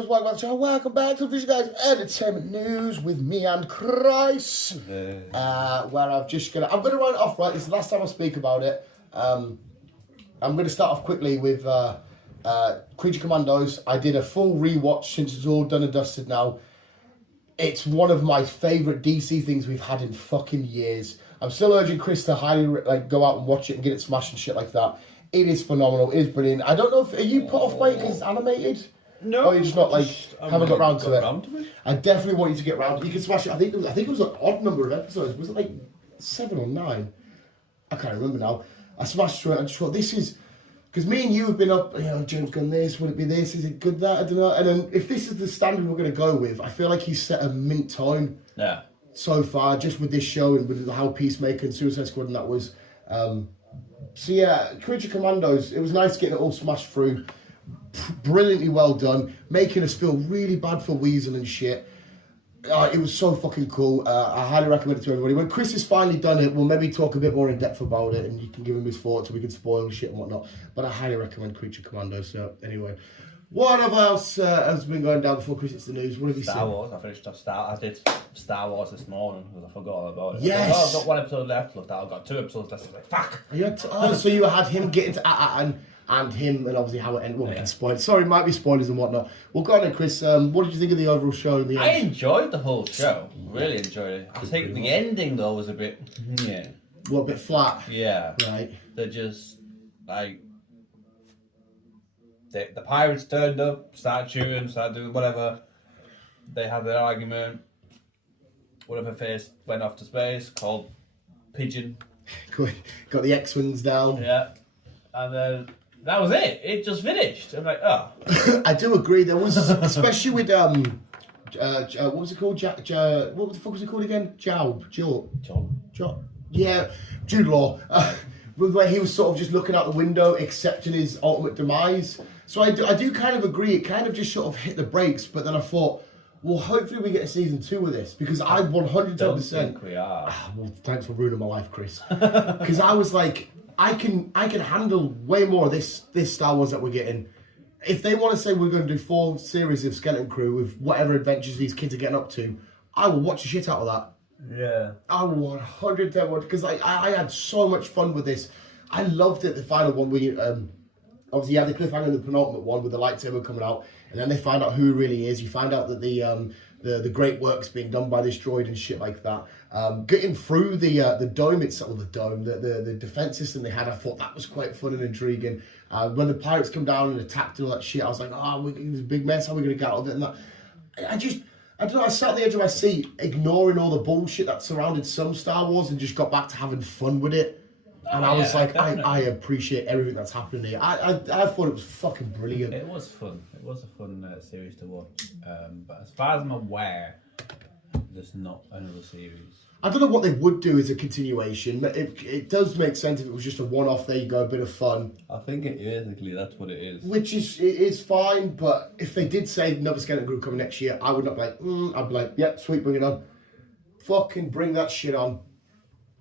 guys, welcome back to the show. Welcome back to the Guyz Entertainment News with me and Chris. Where I'm gonna run it off, right? It's the last time I speak about it. I'm gonna start off quickly with Creature Commandos. I did a full rewatch since it's all done and dusted now. It's one of my favourite DC things we've had in fucking years. I'm still urging Chris to highly go out and watch it and get it smashed and shit like that. It is phenomenal. It is brilliant. I don't know if... Are you put off by it because it's animated? No. Or you're just not haven't got round to it? I definitely want you to get round. You can smash it. I think it was an odd number of episodes. Was it like 7 or 9? I can't remember now. I smashed through it. I just thought, this is... Because me and you have been up, James Gunn this, would it be this? Is it good that? I don't know. And then if this is the standard we're going to go with, I feel like he's set a mint tone so far, just with this show and with how Peacemaker and Suicide Squad and that was. So yeah, Creature Commandos, it was nice getting it all smashed through. Brilliantly well done, making us feel really bad for Weasel and shit. It was so fucking cool. I highly recommend it to everybody. When Chris has finally done it, we'll maybe talk a bit more in depth about it and you can give him his thoughts and we can spoil shit and whatnot. But I highly recommend Creature Commandos. So anyway, what else has been going down before Chris hits the news? What have you seen? Star Wars. I finished I did Star Wars this morning because I forgot all about it. Yes. I've got 1 episode left. Looked at, I've got 2 episodes left. I was like, fuck. So you had him getting to and him and obviously how it ended. Well, we can spoil it. Sorry, it might be spoilers and whatnot. Well, go on then, Chris. What did you think of the overall show? In the end? I enjoyed the whole show. Really enjoyed it. I think the ending though was a bit, Well, a bit flat. Yeah. Right. They're just like the pirates turned up, started shooting, started doing whatever. They had their argument. Whatever face went off to space, called Pigeon. Got the X-Wings down. Yeah. And then that was it. It just finished. I'm like, oh. I do agree. There was, especially with what was it called? What the fuck was it called again? John. Yeah, Jude Law. Where he was sort of just looking out the window, accepting his ultimate demise. So I do kind of agree. It kind of just sort of hit the brakes. But then I thought, well, hopefully we get a season 2 of this because I 110%. Don't think we are. Well, thanks for ruining my life, Chris. Because I was like, I can handle way more of this Star Wars that we're getting. If they want to say we're going to do 4 series of Skeleton Crew with whatever adventures these kids are getting up to, I will watch the shit out of that. Yeah. I will 110% watch because I had so much fun with this. I loved it. The final one, we obviously you had the cliffhanger in the penultimate one with the lightsaber coming out, and then they find out who he really is. You find out that the great work's being done by this droid and shit like that. Getting through the dome itself, the defense system they had, I thought that was quite fun and intriguing. When the pirates come down and attacked and all that shit, I was like, it's a big mess. How are we going to get out of it? And that, I don't know. I sat on the edge of my seat, ignoring all the bullshit that surrounded some Star Wars, and just got back to having fun with it. And I was like, I appreciate everything that's happening here. I thought it was fucking brilliant. It was fun. It was a fun series to watch. But as far as I'm aware, there's not another series. I don't know what they would do as a continuation. It does make sense if it was just a one-off. There you go, a bit of fun. I think basically that's what it is. Which is fine, but if they did say another Skeleton Crew coming next year, I would not be like, I'd be like, yeah, sweet, bring it on. Fucking bring that shit on.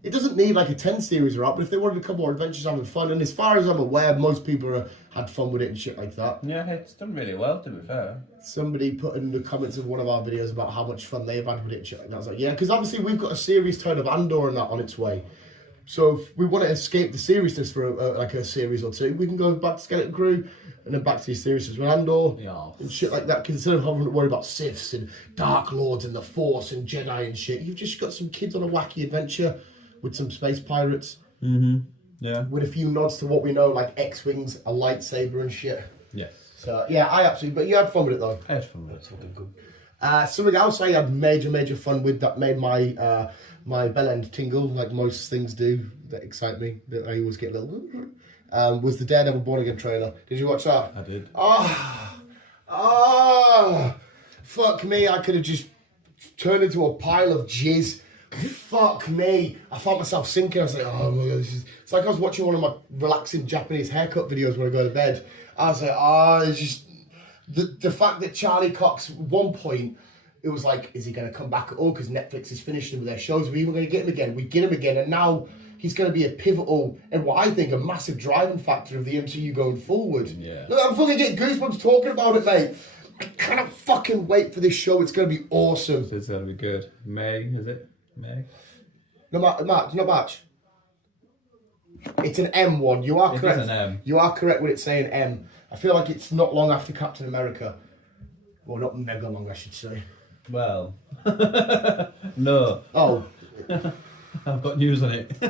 It doesn't need like a 10 series or up, but if they wanted a couple more adventures having fun, and as far as I'm aware, most people had fun with it and shit like that. Yeah, it's done really well, to be fair. Somebody put in the comments of one of our videos about how much fun they've had with it and shit like that. I was like, yeah, because obviously we've got a series turn of Andor and that on its way. So if we want to escape the seriousness for like a series or 2, we can go back to Skeleton Crew and then back to these series with Andor and shit like that. Because instead of having to worry about Siths and Dark Lords and the Force and Jedi and shit, you've just got some kids on a wacky adventure with some space pirates. Mm-hmm. Yeah. With a few nods to what we know, like X-Wings, a lightsaber and shit. Yes. So, yeah, I absolutely... But you had fun with it, though. I had fun with it. It's fucking good. Something else I had major fun with that made my my bell end tingle, like most things do that excite me, that I always get a little... was the Daredevil Born Again trailer. Did you watch that? I did. Fuck me, I could have just turned into a pile of jizz. Fuck me. I found myself sinking. I was like, oh my god, it's like I was watching one of my relaxing Japanese haircut videos when I go to bed. I was like, it's just the fact that Charlie Cox, at one point, it was like, is he going to come back at all? Because Netflix is finishing with their shows. We're even going to get him again. We get him again, and now he's going to be a pivotal and what I think a massive driving factor of the MCU going forward. Yeah. Look, I'm fucking getting goosebumps talking about it, mate. I cannot fucking wait for this show. It's going to be awesome. It's going to be good. May, is it? May? No, March, not March. It's an M one. You are correct. It is an M. You are correct when it's saying M. I feel like it's not long after Captain America. Well, not mega long, I should say. Well, no. Oh. I've got news on it.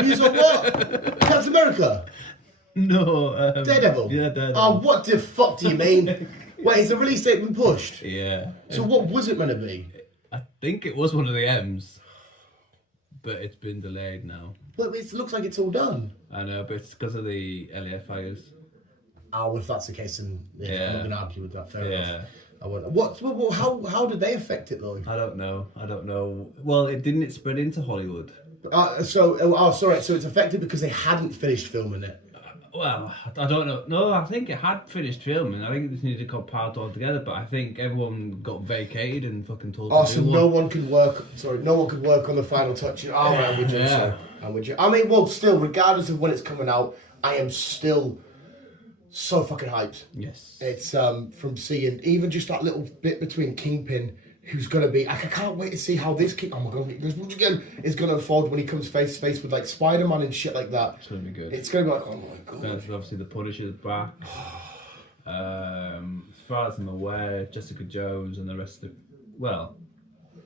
News on what? Captain America? No. Daredevil? Yeah, Daredevil. Oh, what the fuck do you mean? Wait, is the release date been pushed? Yeah. So what was it meant to be? I think it was one of the M's, but it's been delayed now. Well, it looks like it's all done. I know, but it's because of the LA fires. Oh, well, if that's the case, then yeah, I'm not going to argue with that. Fair enough. I won't. How did they affect it though? I don't know. Well, it spread into Hollywood. Sorry. So it's affected because they hadn't finished filming it. Well, I don't know. No, I think it had finished filming. I think it just needed to go part all together. But I think everyone got vacated and fucking told. Oh, so no one could work. Sorry, no one could work on the final touch. Oh, I'm with you. I'm with you. I mean, well, still, regardless of when it's coming out, I am still so fucking hyped. Yes. It's from seeing even just that little bit between Kingpin, who's gonna be. I can't wait to see how this oh my god, again is gonna unfold when he comes face to face with like Spider-Man and shit like that. It's gonna be good. It's gonna be like, oh my god. Then obviously the Punisher's back. As far as I'm aware, Jessica Jones and the rest of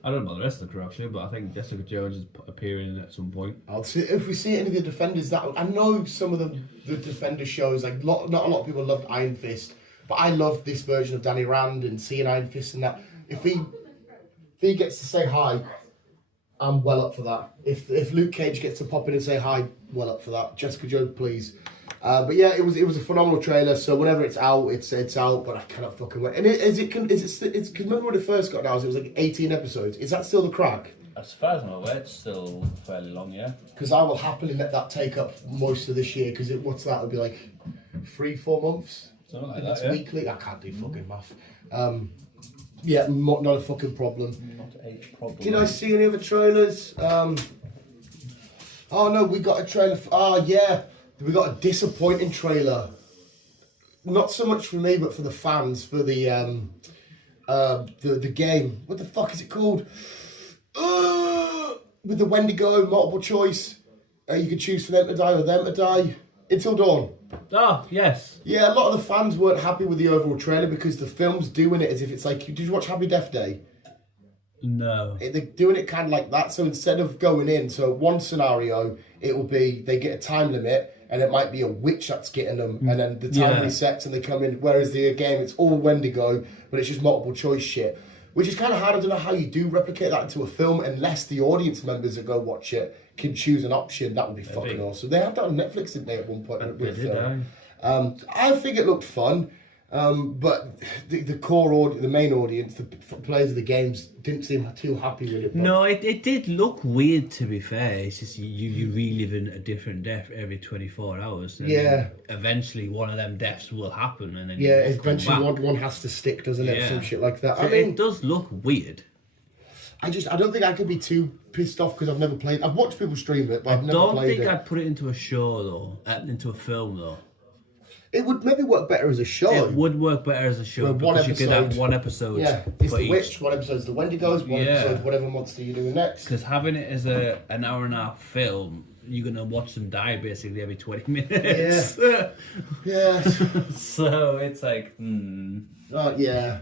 I don't know about the rest of the crew actually, but I think Jessica Jones is appearing at some point. I'll see if we see any of the Defenders. That I know some of the Defender shows, like not a lot of people loved Iron Fist, but I loved this version of Danny Rand and seeing Iron Fist and that. If he gets to say hi, I'm well up for that. If Luke Cage gets to pop in and say hi, well up for that. Jessica Jones, please. But yeah, it was a phenomenal trailer. So whenever it's out, it's out. But I cannot fucking wait. And it's because remember when it first got announced, it was like 18 episodes. Is that still the crack? As far as I'm aware, it's still fairly long, yeah. Because I will happily let that take up most of this year. Because what's that? It'll be like 3-4 months. Something like and that. it's yeah. weekly. I can't do fucking math. Yeah, not a fucking problem. Not a problem. Did I see any other trailers? Oh no, we got a trailer. We got a disappointing trailer. Not so much for me, but for the fans, for the game. What the fuck is it called? With the Wendigo multiple choice, you could choose for them to die or them to die. Until Dawn. Oh, yes. Yeah, a lot of the fans weren't happy with the overall trailer because the film's doing it as if it's like, did you watch Happy Death Day? No. They're doing it kind of like that. So instead of going in, so one scenario, it will be they get a time limit and it might be a witch that's getting them and then the time resets and they come in. Whereas the game, it's all Wendigo, but it's just multiple choice shit. Which is kind of hard. I don't know how you do replicate that into a film unless the audience members that go watch it can choose an option. That would be fucking awesome. They had that on Netflix, didn't they, at one point? With a film. I think it looked fun, but the core audience, the main audience, the players of the games didn't seem too happy with it. No, it did look weird, to be fair. It's just you reliving a different death every 24 hours. And then eventually one of them deaths will happen. And then eventually one has to stick, doesn't it? Some shit like that. So it does look weird. I don't think I could be too pissed off because I've never played. I've watched people stream it, but I've never played it. I don't think I'd put it into a show though, into a film though. It would maybe work better as a show. It would work better as a show because you could have one episode. Yeah, it's the Witch, one episode's the Wendigos, one episode's whatever monster you're doing next. Because having it as an hour and a half film, you're going to watch them die basically every 20 minutes. Yeah. So it's like, yeah.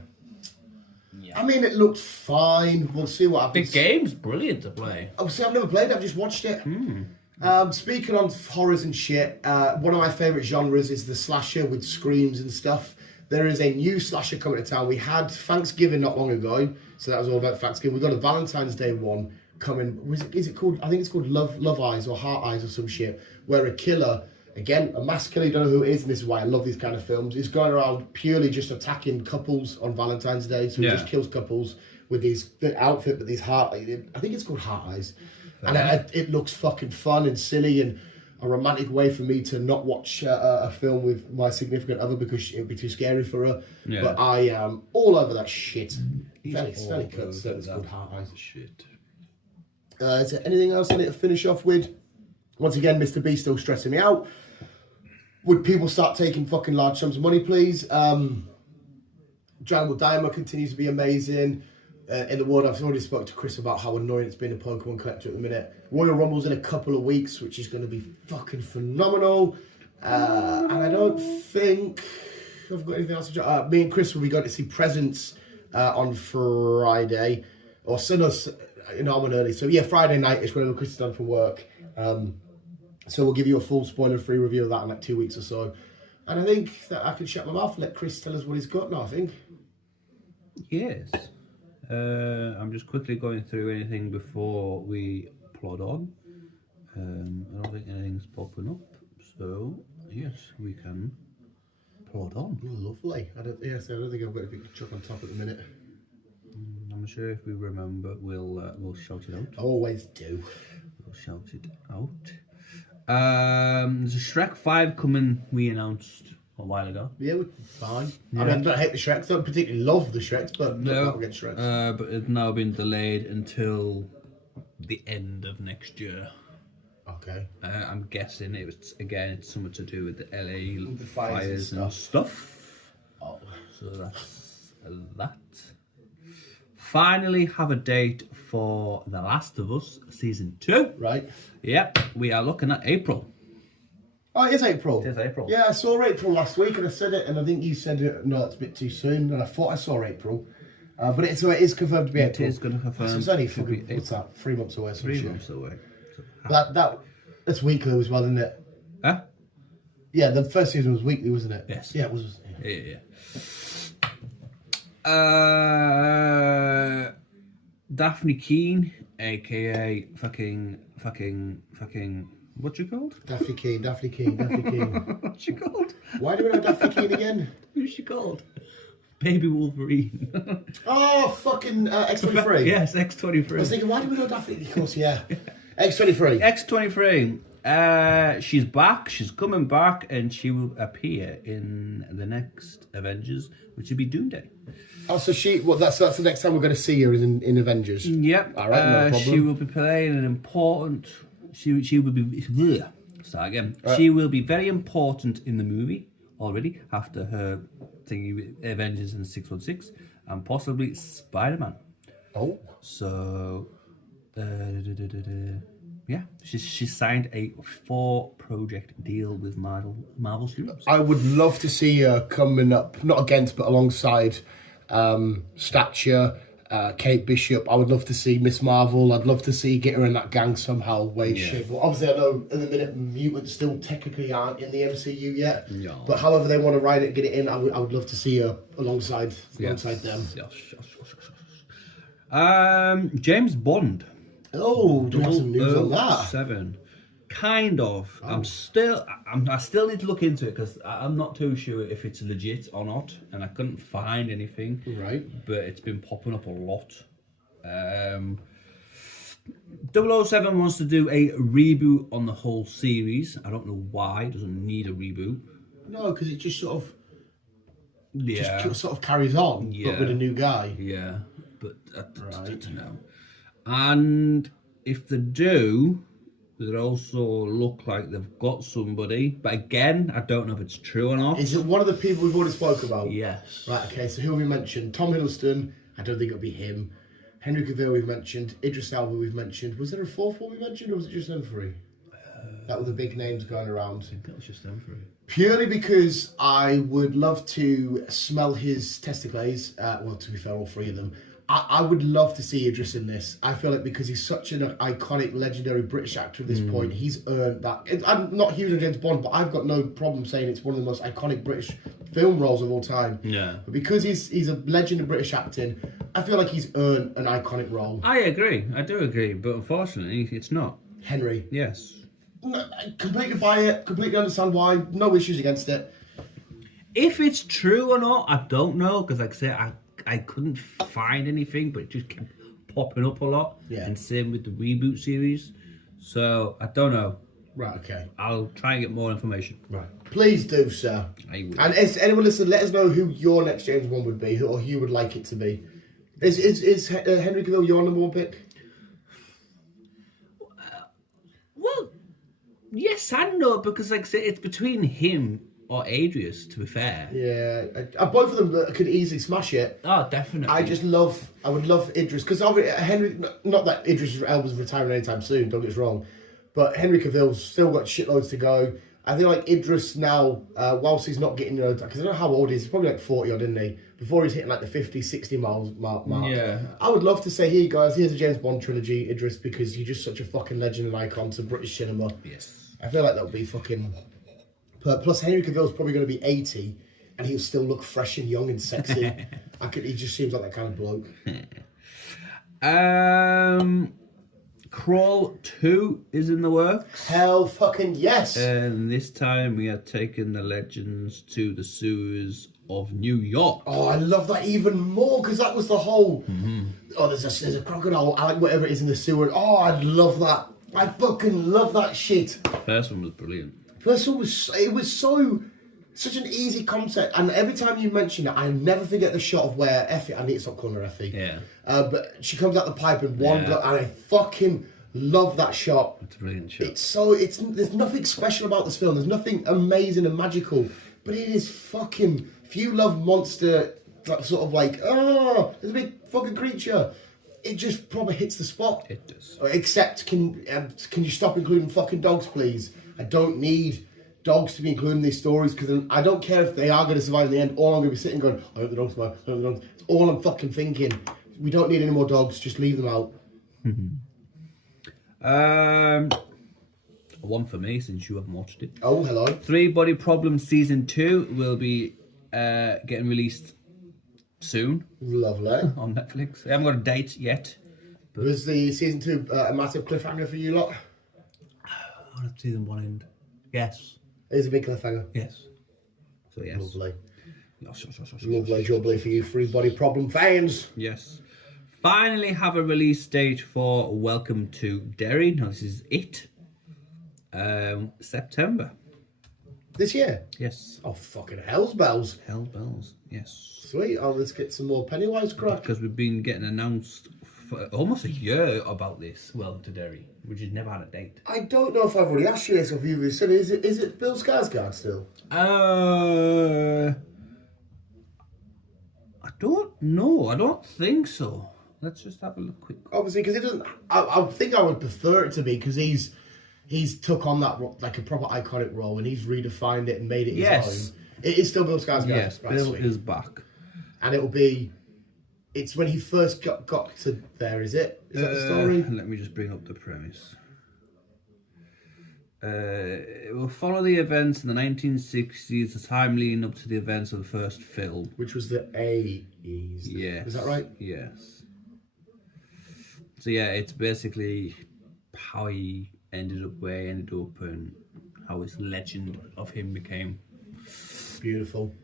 I mean, it looked fine. We'll see what happens. The game's brilliant to play. Oh, see, I've never played it. I've just watched it. Speaking on horrors and shit, one of my favourite genres is the slasher with screams and stuff. There is a new slasher coming to town. We had Thanksgiving not long ago, so that was all about Thanksgiving. We've got a Valentine's Day one coming. Is it called? I think it's called Love Eyes or Heart Eyes or some shit, where a killer, again, a mass killer, you don't know who it is, and this is why I love these kind of films, is going around purely just attacking couples on Valentine's Day. So he just kills couples with the outfit, but these heart, I think it's called Heart Eyes. And it looks fucking fun and silly and a romantic way for me to not watch a film with my significant other because it would be too scary for her. Yeah. But I am all over that shit. It's very good. So it's called Heart Eyes. Shit. Is there anything else I need to finish off with? Once again, Mr. B still stressing me out. Would people start taking fucking large sums of money, please? Jungle Diamond continues to be amazing. In the world, I've already spoken to Chris about how annoying it's been a Pokemon collector at the minute. Royal Rumble's in a couple of weeks, which is going to be fucking phenomenal. And I don't think I've got anything else to do. Me and Chris will be going to see Presents on Friday. Or Sinners, I'm on early. So yeah, Friday night is when Chris is done for work. So we'll give you a full spoiler-free review of that in like 2 weeks or so. And I think that I can shut my mouth and let Chris tell us what he's got now, I think. Yes. I'm just quickly going through anything before we plod on. I don't think anything's popping up, so yes, we can plod on. Lovely. I don't think I've got anything to chuck on top at the minute. I'm sure if we remember, we'll shout it out. Always do. We'll shout it out. There's a Shrek 5 coming. We announced a while ago. Yeah, we're fine. Yeah. I mean, I don't hate the Shreks. I don't particularly love the Shreks, but No, get Shreks. but it's now been delayed until the end of next year. Okay. I'm guessing it's something to do with the LA The fires and stuff. Oh. So that's that. Finally have a date for The Last of Us season 2. Right. Yep, we are looking at April. Oh, it is April. It is April. Yeah, I saw April last week and I said it, and I think you said it, no, it's a bit too soon, and I thought I saw April. But it is confirmed to be April. It is going to confirm. So it's only to be what's that? 3 months away. 3 months away. That's weekly as well, isn't it? Huh? Yeah, the first season was weekly, wasn't it? Yes. Yeah, it was. Yeah. Daphne Keane, aka fucking. What's she called? Daphne Keane. What's she called? Why do we know Daphne Keane again? Who's she called? Baby Wolverine. Oh, fucking X23. Yes, I X23. was thinking, why do we know Daphne? Of course, yeah. X23. X23. She's back. She's coming back, and she will appear in the next Avengers, which will be Doomsday. Oh, so that's the next time we're going to see her is in Avengers. Yep. All right, no problem. She will be playing an important. She will be. Start again. Right. She will be very important in the movie already after her thingy with Avengers and 616 and possibly Spider-Man. Oh. So, yeah, she signed a 4-project deal with Marvel Studios. I would love to see her coming up, not against, but alongside Stature, Kate Bishop. I would love to see Miss Marvel. I'd love to see get her in that gang somehow, way, shape. Well, obviously, I know in the minute mutants still technically aren't in the MCU yet. No. But however they want to write it and get it in, I would love to see her alongside them. Yes. James Bond. Oh, do we have some news on that? 7. Kind of. I still need to look into it because I'm not too sure if it's legit or not, and I couldn't find anything. Right. But it's been popping up a lot. 007 wants to do a reboot on the whole series. I don't know why. It doesn't need a reboot. No, because it just sort Yeah. of carries on, but with a new guy. Yeah. But I don't know. And if they do, they also look like they've got somebody. But again, I don't know if it's true or not. Is it one of the people we've already spoke about? Yes. Right, okay, so who have we mentioned? Tom Hiddleston, I don't think it'll be him. Henry Cavill we've mentioned. Idris Elba we've mentioned. Was there a fourth one we mentioned, or was it just them three? That were the big names going around. I think that was just them three. Purely because I would love to smell his testicles. Well, to be fair, all three of them. I would love to see Idris in this. I feel like because he's such an iconic, legendary British actor at this point, he's earned that. I'm not huge on James Bond, but I've got no problem saying it's one of the most iconic British film roles of all time. Yeah. But because he's a legend of British acting, I feel like he's earned an iconic role. I agree. I do agree. But unfortunately, it's not. Henry. Yes. No, I completely buy it. Completely understand why. No issues against it. If it's true or not, I don't know. Because like I say, I couldn't find anything, but it just kept popping up a lot. Yeah. And same with the reboot series. So, I don't know. Right, okay. I'll try and get more information. Right. Please do, sir. I will. And if anyone listening, let us know who your next James Bond would be, or who you would like it to be. Is Henry Cavill your number one pick? Well, yes and no, because like I say, it's between him or Adrius, to be fair. Yeah, both of them could easily smash it. Oh, definitely. I would love Idris, because Henry, not that Idris Elba's retiring anytime soon, don't get us wrong, but Henry Cavill's still got shitloads to go. I feel like Idris now, whilst he's not getting, because I don't know how old he is, he's probably like 40 odd, isn't he? Before he's hitting like the 50, 60 miles mark. Yeah. I would love to say, here guys, here's a James Bond trilogy, Idris, because you're just such a fucking legend and icon to British cinema. Yes. I feel like that would be fucking... Plus Henry Cavill's probably going to be 80 and he'll still look fresh and young and sexy. He just seems like that kind of bloke. Crawl 2 is in the works. Hell fucking yes. And this time we are taking the legends to the sewers of New York. Oh, I love that even more, because that was the whole... Oh, there's a crocodile, I like whatever it is in the sewer. Oh, I'd love that. I fucking love that shit. The first one was brilliant. First one was such an easy concept, and every time you mention it, I never forget the shot of where Effie, I need to stop calling her Effie. Yeah. But she comes out the pipe in one blow, and I fucking love that shot. It's a brilliant shot. There's nothing special about this film. There's nothing amazing and magical, but it is fucking. If you love monster, sort of like, oh, there's a big fucking creature. It just probably hits the spot. It does. Except, can you stop including fucking dogs, please? I don't need dogs to be included in these stories, because I don't care if they are going to survive in the end. All I'm going to be sitting going, I hope the dogs survive, I hope the dogs. It's all I'm fucking thinking. We don't need any more dogs, just leave them out. One for me, since you haven't watched it. Oh, hello. 3 Body Problem Season 2 will be getting released soon. Lovely. On Netflix. I haven't got a date yet. But Was the season 2 a massive cliffhanger for you lot? I want to season 1 end. Yes. It is a big cliffhanger. Yes. So yes. Lovely. Yes. Lovely jubbly for you 3 Body Problem fans. Yes. Finally have a release date for Welcome to Derry. No, this is it. September. This year? Yes. Oh, fucking hell's bells. Hell bells. Yes. Sweet. Oh, let's get some more Pennywise crack. Because we've been getting announced for almost a year about this Welcome to Derry, which has never had a date. I don't know if I've already asked you this or if you've said it. Is it Bill Skarsgård still? I don't know. I don't think so. Let's just have a look quick. Obviously, because it doesn't... I think I would prefer it to be, because he's took on that like a proper iconic role, and he's redefined it and made it his own. It is still Bill Skarsgård. Yes, right, Bill sweet. is back. And it'll be... It's when he first got to there, is it? Is that the story? Let me just bring up the premise. It will follow the events in the 1960s, the time leading up to the events of the first film. Which was the 80s. Yes. Is that right? Yes. So yeah, it's basically how he ended up where he ended up and how his legend of him became. Beautiful.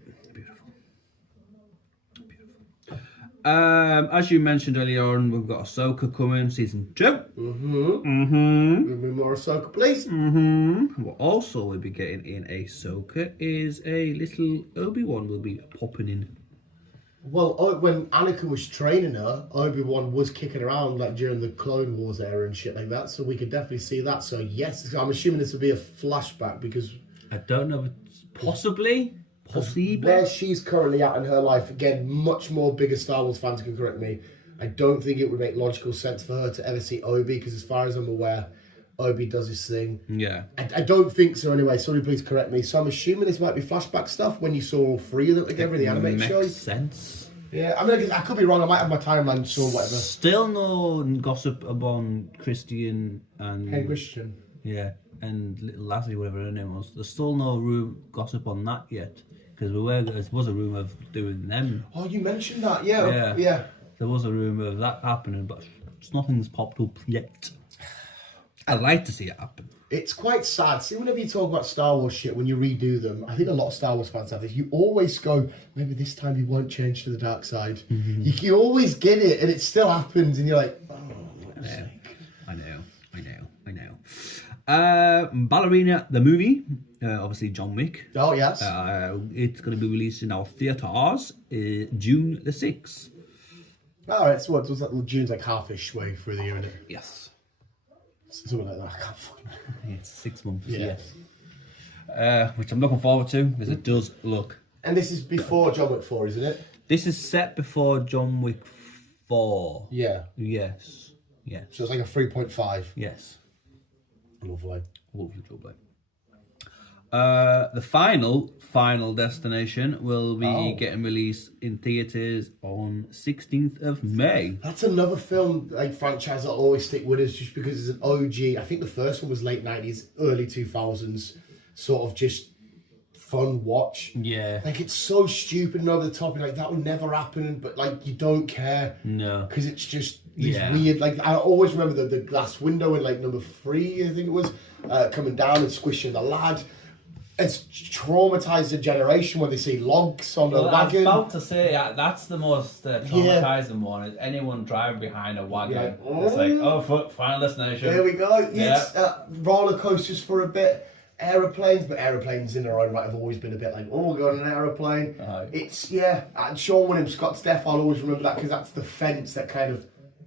As you mentioned earlier on, we've got Ahsoka coming, season 2. Give me more Ahsoka, please. What also we'll be getting in Ahsoka is a little Obi-Wan will be popping in. Well, when Anakin was training her, Obi-Wan was kicking around like during the Clone Wars era and shit like that, so we could definitely see that. So yes, I'm assuming this will be a flashback, because I don't know if it's possibly. Where she's currently at in her life, again, much more bigger Star Wars fans can correct me. I don't think it would make logical sense for her to ever see Obi, because as far as I'm aware, Obi does his thing. Yeah. I don't think so anyway, sorry, please correct me. So I'm assuming this might be flashback stuff when you saw all 3 of them together in the animated show. Makes sense. Yeah, I mean, I could be wrong, I might have my timeline shown, whatever. Still no gossip about Christian and... Hey, Christian. Yeah, and Little Lassie, whatever her name was. There's still no gossip on that yet. Because there was a rumour of doing them. Oh, you mentioned that, yeah. There was a rumour of that happening, but nothing's popped up yet. I'd like to see it happen. It's quite sad. See, whenever you talk about Star Wars shit, when you redo them, I think a lot of Star Wars fans have this, you always go, maybe this time he won't change to the dark side. You always get it, and it still happens, and you're like, oh, for God's sake. I know. Ballerina, the movie, obviously John Wick. Oh, yes. It's going to be released in our theatres June the 6th. Alright, so what, was that June's like half-ish way through the year, isn't it? Yes. Something like that. I can't fucking... It's 6 months. Yeah. Yes. which I'm looking forward to because it does look. And this is before John Wick 4, isn't it? This is set before John Wick 4. Yeah. Yes. Yes. So it's like a 3.5. Yes. Lovely. Lovely. The final destination will be getting released in theatres on 16th of May. That's another film like franchise that'll always stick with us just because it's an OG. I think the first one was late 90s, early 2000s, sort of just fun watch. Yeah. Like it's so stupid and over the top, and like that will never happen, but like you don't care. No. Because it's just these weird, like I always remember the glass window in like number 3, I think it was, coming down and squishing the lad. It's traumatised a generation when they see logs on a wagon. I was about to say, that's the most traumatising one. Is anyone driving behind a wagon. It's like, oh, fuck, final destination. There we go. It's roller coasters for a bit. Aeroplanes, but aeroplanes in their own right have always been a bit like, oh, we're going on an aeroplane. It's, and Sean William Scott's death, I'll always remember that because that's the fence, that kind of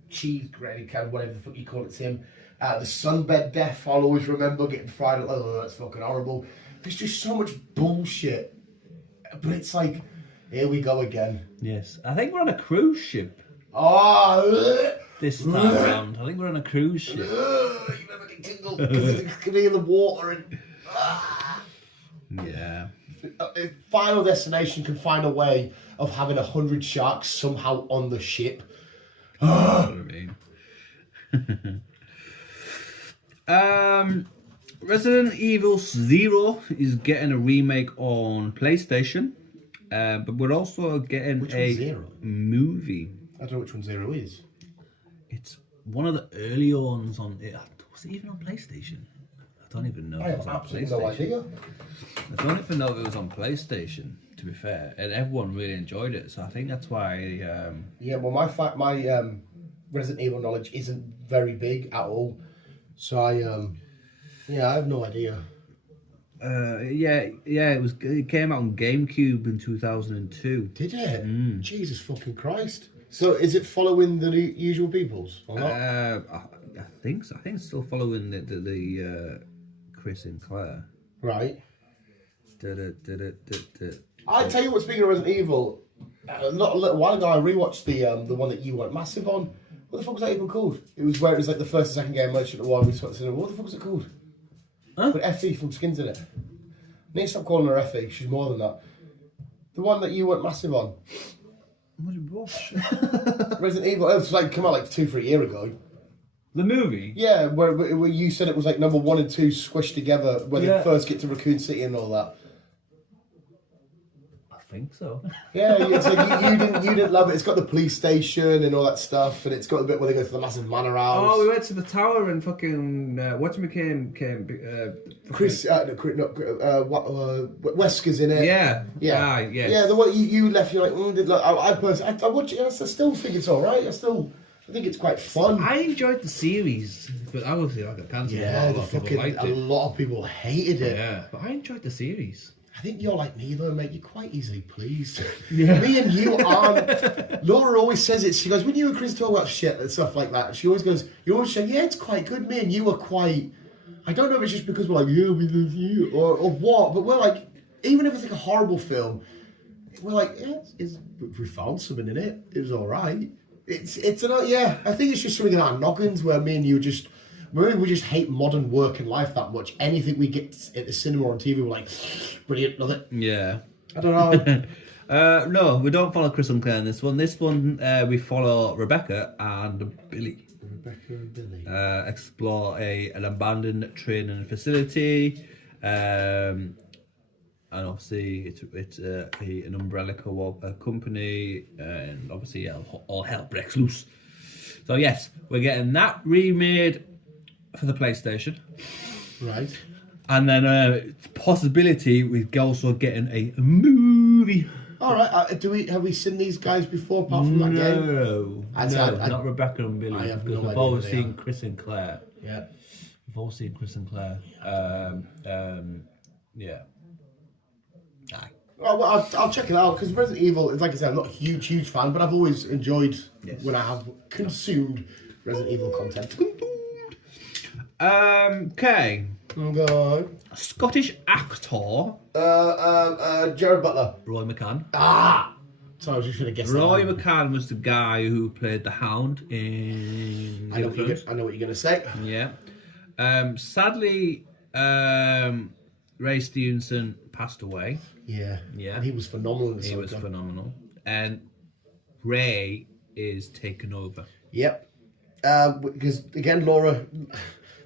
cheese grating, kind of whatever the fuck you call it to him. The sunbed death, I'll always remember getting fried. Oh, that's fucking horrible. There's just so much bullshit. But it's like, here we go again. Yes. I think we're on a cruise ship. This time around. I think we're on a cruise ship. You never get tingled because you can hear the water and... Yeah. Final Destination can find a way of having 100 sharks somehow on the ship. What I mean. Resident Evil 0 is getting a remake on PlayStation, but we're also getting movie. I don't know which one 0 is. It's one of the early ones on it. Was it even on PlayStation? I don't even know. I have absolutely no idea. I don't even know if it was on PlayStation, to be fair, and everyone really enjoyed it. So I think that's why. Well, my Resident Evil knowledge isn't very big at all, so I have no idea. It came out on GameCube in 2002. Did it? Jesus fucking Christ! So is it following the usual peoples or not? I think so. I think it's still following the Chris and Claire. Right. I tell you what, speaking of Resident Evil, not a little while ago I rewatched the one that you went massive on. What the fuck was that even called? It was where it was like the first and second game Merchant of War. We sort of said, what the fuck was it called? Huh? With Effie from Skins in it. Need to stop calling her Effie. She's more than that. The one that you went massive on. What did you watch? Resident Evil. It was like come out like 2-3 years ago. The movie? Yeah, where you said it was like number 1 and 2 squished together when they first get to Raccoon City and all that. I think so. Yeah, you didn't love it. It's got the police station and all that stuff, and it's got the bit where they go to the massive manor house. Oh, we went to the tower and fucking came. Chris, Wesker's in it. Yeah. Yes. Yeah. The one you left, you're like, I personally, I watch it. I still think it's all right. I think it's quite fun. I enjoyed the series, but obviously I got cancelled. Yeah, a lot of people hated it. Yeah, but I enjoyed the series. I think you're like me though, mate. You're quite easily pleased. Yeah. Me and you aren't. Laura always says it. She goes, when you and Chris talk about shit and stuff like that, she always goes, you always say, yeah, it's quite good. Me and you are quite... I don't know if it's just because we're like, yeah, we love you, or what, but we're like, even if it's like a horrible film, we're like, yeah, we found something in it. It was all right. I think it's just something in our noggins where me and you just... Maybe we just hate modern work and life that much. Anything we get at the cinema or on TV, we're like, brilliant, love it. Yeah. I don't know. No, we don't follow Chris and Claire in this one. This one, we follow Rebecca and Billy. Explore an abandoned training facility. And obviously, it's an umbrella company. And obviously, all hell breaks loose. So, yes, we're getting that remade for the PlayStation, right? And then possibility we're also getting a movie. All right. Have we seen these guys before apart from that game? No, not Rebecca and Billy. I have no because we've idea always who they seen are. Chris and Claire. Yeah. We've all seen Chris and Claire. Yeah. Aye. Oh, well, I'll check it out because Resident Evil, like I said, I'm not a huge fan, but I've always enjoyed when I have consumed Resident Evil content. Okay, Go. Scottish actor Jared Butler. Roy McCann. Sorry, I was just going to guess Roy that. McCann was the guy who played the Hound in I know Game of Thrones. what you're going to say. Yeah. Sadly, Ray Stevenson passed away. Yeah. Yeah. And he was phenomenal in the He was phenomenal. And Ray is taken over. Yep. Because, again, Laura...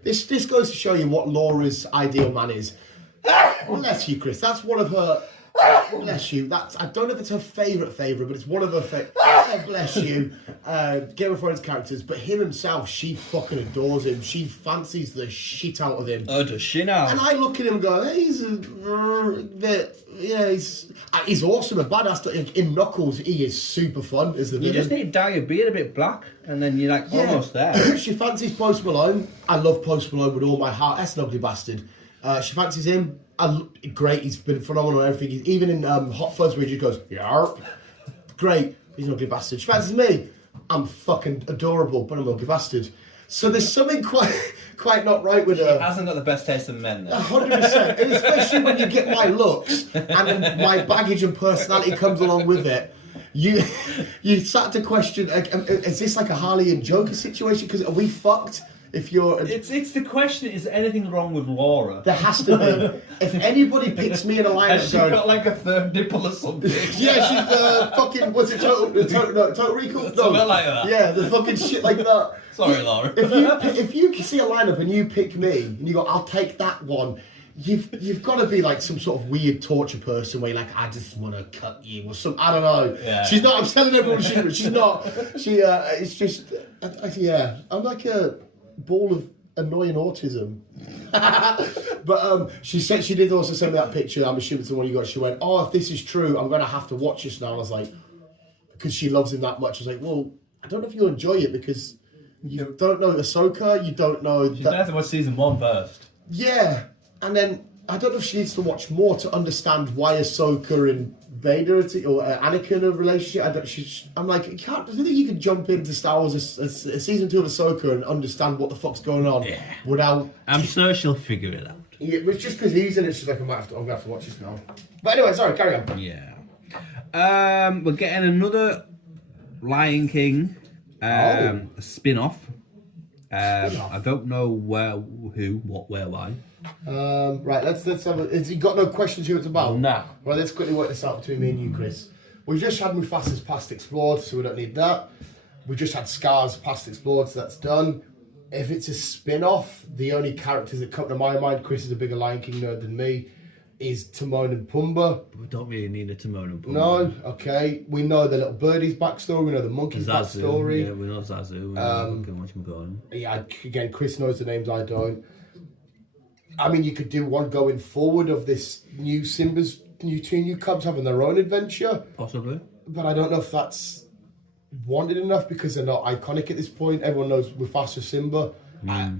This goes to show you what Laura's ideal man is. Bless you, Chris. That's one of her... Bless you. I don't know if it's her favourite, but it's one of her bless you. Game of Thrones characters, but him himself, she fucking adores him. She fancies the shit out of him. Oh, does she now? And I look at him and go, hey, he's awesome and badass. In Knuckles, he is super fun as the You villain. just need to dye your beard a bit black, and then you're like almost there. She fancies Post Malone. I love Post Malone with all my heart. That's an ugly bastard. She fancies him. Great, he's been phenomenal and everything. Even in Hot Fuzz, where he just goes, yarp. Great, he's an ugly bastard. She fancies me. I'm fucking adorable, but I'm an ugly bastard. So there's something quite not right with her. Hasn't got the best taste in men, though. 100%. And especially when you get my looks and then my baggage and personality comes along with it. You start to question, is this like a Harley and Joker situation? Because are we fucked? If you're... It's the question, is there anything wrong with Laura? There has to be. If anybody picks me in a lineup Has she got like a third nipple or something? Yeah, she's fucking... What's it? Total Recall? No. Something like that. Yeah, the fucking shit like that. Sorry, Laura. If you see a lineup and you pick me and you go, I'll take that one, you've got to be like some sort of weird torture person where you're like, I just want to cut you or something. I don't know. Yeah. She's not. I'm telling everyone she's not. It's just... yeah. I'm like a ball of annoying autism. But she said she did also send me that picture. I'm assuming it's the one you got. She went, oh, if this is true, I'm going to have to watch this now. And I was like, because she loves him that much. I was like, well, I don't know if you'll enjoy it because you don't know Ahsoka. You don't know... She's going to have to watch season 1 first. Yeah. And then I don't know if she needs to watch more to understand why Ahsoka and Vader or Anakin are a relationship. I'm like, do you think you can jump into Star Wars a season 2 of Ahsoka and understand what the fuck's going on without... I'm sure she'll figure it out. Yeah, it's just because he's in it, she's like, I'm going to have to watch this now. But anyway, sorry, carry on. Yeah. We're getting another Lion King spin-off. I don't know where, who, what, where, why. Right, let's have a... Has he got no questions who it's about? Nah. Well, let's quickly work this out between me and you, Chris. We've just had Mufasa's past explored, so we don't need that. We've just had Scar's past explored, so that's done. If it's a spin-off, the only characters that come to my mind, Chris is a bigger Lion King nerd than me, is Timon and Pumbaa. We don't really need a Timon and Pumbaa. No, okay. We know the little birdie's backstory, we know the monkey's backstory. Yeah, we know Zazu. We know whatchamacallit. Yeah, again, Chris knows the names, I don't. I mean, you could do one going forward of this new Simba's, new cubs having their own adventure. Possibly. But I don't know if that's wanted enough because they're not iconic at this point. Everyone knows Mufasa, Simba.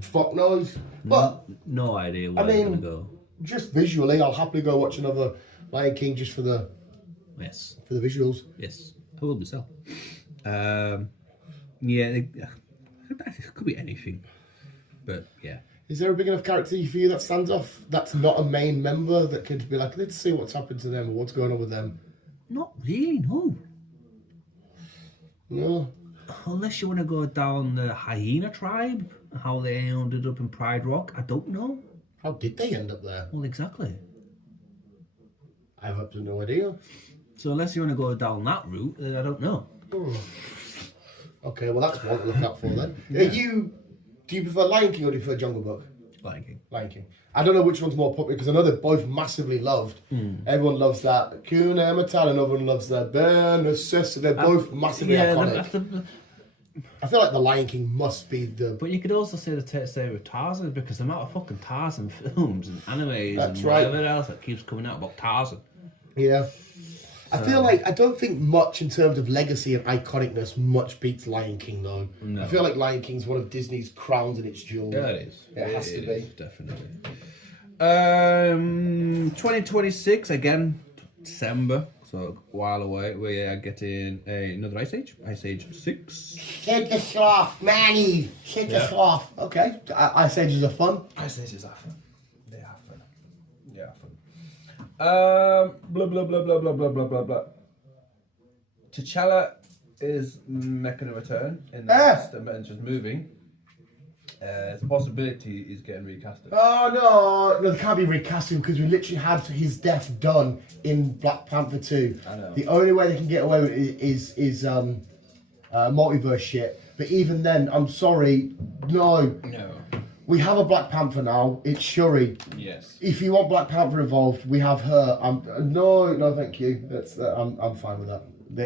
Fuck knows. But no idea where they're going to go. Just visually, I'll happily go watch another Lion King just for the visuals. Yes, I will myself. Yeah, it could be anything, but yeah. Is there a big enough character for you that stands off? That's not a main member that could be like, let's see what's happened to them or what's going on with them. Not really, no. No. Unless you want to go down the hyena tribe, how they ended up in Pride Rock, I don't know. How did they end up there? Well, exactly. I have absolutely no idea. So unless you want to go down that route, then I don't know. Okay, well that's one to look out for then. Yeah. Do you prefer Lion King or do you prefer Jungle Book? Lion King. Lion King. I don't know which one's more popular because I know they're both massively loved. Everyone loves that Kuna Matata and everyone loves that Ben Sis. They're both massively iconic. I feel like the Lion King must be the... But you could also say the same with Tarzan because the amount of fucking Tarzan films and animes That's and right. whatever else that keeps coming out about Tarzan. Yeah. I feel like, I don't think much in terms of legacy and iconicness much beats Lion King though. No. I feel like Lion King's one of Disney's crowns and its jewels. Yeah, it is. It has to be. Definitely. 2026, again, December, so a while away, we are getting another Ice Age, Ice Age 6. Shake the sloth, Manny. Shake the sloth. Okay. Ice Ages are fun. Ice Ages are fun. Blah blah blah blah blah blah blah blah blah. T'Challa is making a return in the system and just moving. It's a possibility he's getting recasted. Oh no, they can't be recasting because we literally had his death done in Black Panther 2. I know. The only way they can get away with it is multiverse shit. But even then, I'm sorry, no. We have a Black Panther now. It's Shuri. Yes. If you want Black Panther involved, we have her. No, thank you. I'm fine with that.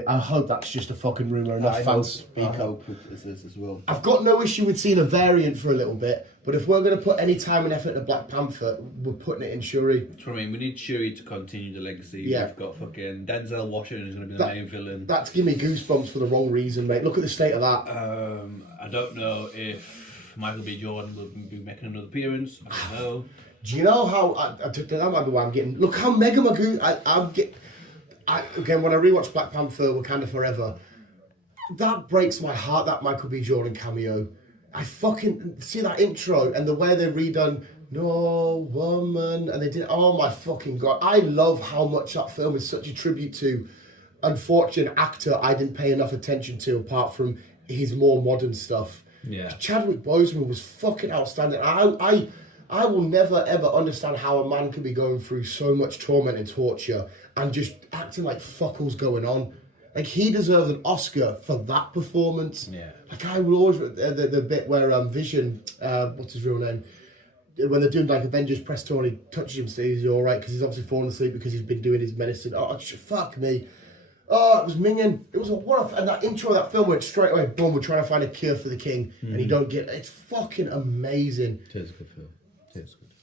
I hope that's just a fucking rumour. Enough fans speak up. I hope it is as well. I've got no issue with seeing a variant for a little bit, but if we're going to put any time and effort into Black Panther, we're putting it in Shuri. That's what I mean. We need Shuri to continue the legacy. Yeah. We've got fucking Denzel Washington is going to be the main villain. That's giving me goosebumps for the wrong reason, mate. Look at the state of that. I don't know if Michael B. Jordan will be making another appearance. I don't know. Do you know how that might be why I'm getting? Look how mega I'm getting. Again, when I rewatch Black Panther, Wakanda Forever, that breaks my heart, that Michael B. Jordan cameo. I fucking see that intro and the way they redone No Woman, and they did, oh my fucking God. I love how much that film is such a tribute to unfortunate actor I didn't pay enough attention to apart from his more modern stuff. Yeah. Chadwick Boseman was fucking outstanding. I will never ever understand how a man can be going through so much torment and torture and just acting like fuck all's going on. Like, he deserves an Oscar for that performance. Yeah. Like, I will always the bit where Vision, what's his real name? When they're doing like Avengers press tour and he touches him, says he's all right because he's obviously fallen asleep because he's been doing his medicine. Oh, fuck me. Oh, it was minging. It was and that intro of that film went straight away. Boom, we're trying to find a cure for the king, and you don't get. It's fucking amazing. It is a good film. It is good.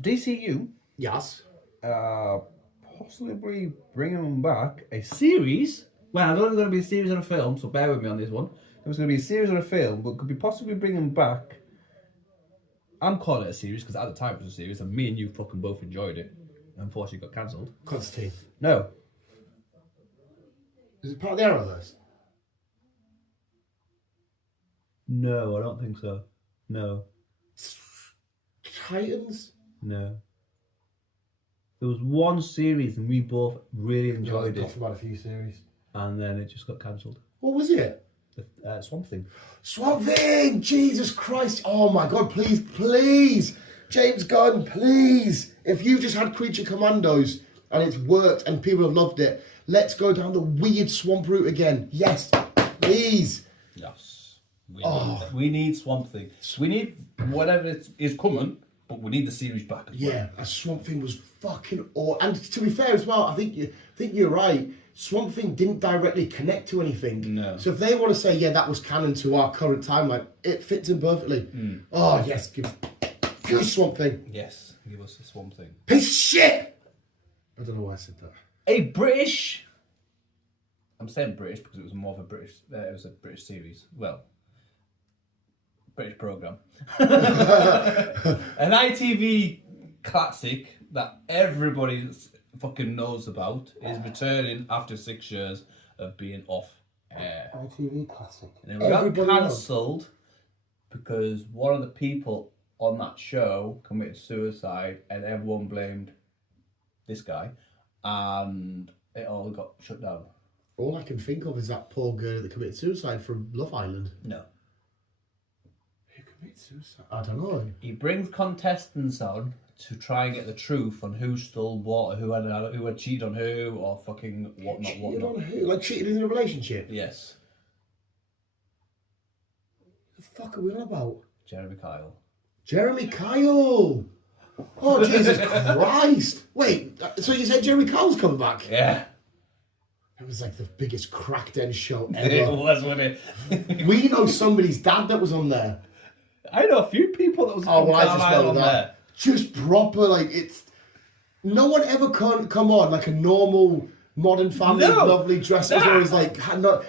DCU. Yes. Possibly bringing back a series. Well, I don't know if it's going to be a series or a film, so bear with me on this one. It was going to be a series or a film, but could be possibly bringing back. I'm calling it a series because at the time it was a series, and me and you fucking both enjoyed it. Unfortunately, it got cancelled. Constantine. No. Is it part of the Arrowverse? No, I don't think so. No. Titans? No. There was one series and we both really enjoyed it. About a few series. And then it just got cancelled. What was it? Swamp Thing. Swamp Thing! Jesus Christ! Oh my God! Please, James Gunn, please! If you just had Creature Commandos and it's worked and people have loved it, let's go down the weird swamp route again. Yes, please. Yes. We need Swamp Thing. We need whatever is coming, but we need the series back as well. Yeah, a Swamp Thing was fucking awesome. And to be fair as well, I think you're right. Swamp Thing didn't directly connect to anything. No. So if they want to say, yeah, that was canon to our current timeline, it fits in perfectly. Oh, yes, give us Swamp Thing. Yes, give us a Swamp Thing. Piece of shit! I don't know why I said that. A British... I'm saying British because it was more of a British... it was a British series. Well, British programme. An ITV classic that everybody fucking knows about is returning after 6 years of being off air. ITV classic. And it got cancelled because one of the people on that show committed suicide and everyone blamed this guy and it all got shut down. All I can think of is that poor girl that committed suicide from Love Island. No. Who committed suicide? I don't know. He brings contestants on to try and get the truth on who stole what, who had cheated on who, or fucking whatnot. Cheated on who? Like cheated in a relationship? Yes. What the fuck are we on about? Jeremy Kyle. Jeremy Kyle! Oh, Jesus Christ! Wait, so you said Jeremy Kyle's coming back? Yeah. It was like the biggest crackden show ever. It was, wasn't it? We know somebody's dad that was on there. I know a few people that was I just know on that. there. Just proper, like, it's... No one ever can come on like a normal modern family, lovely dresses, or he's like,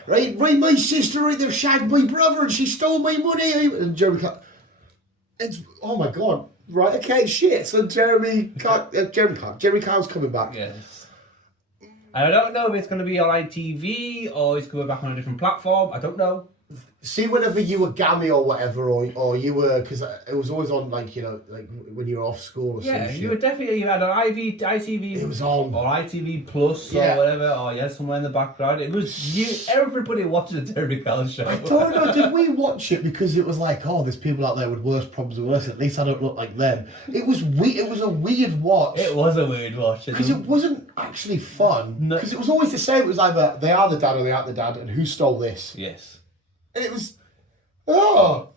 right, my sister right there shagged my brother and she stole my money. And Jeremy Kyle... It's, oh my God. Right, okay, shit. So Jeremy Kyle's coming back. Yes. I don't know if it's going to be on ITV or it's going back on a different platform. I don't know. see, whenever you were Gammy or whatever, or you were, because it was always on, like, you know, like when you were off school or some shit. You had an ITV. It was on. Or ITV Plus or whatever, or somewhere in the background. It was everybody watching the Terry McCall show. I don't know, did we watch it because it was like, oh, there's people out there with worse problems than us, at least I don't look like them. It was it was a weird watch. It was a weird watch. Because it wasn't actually fun. Because it was always the same. It was either they are the dad or they aren't the dad, and who stole this? Yes. And it was, I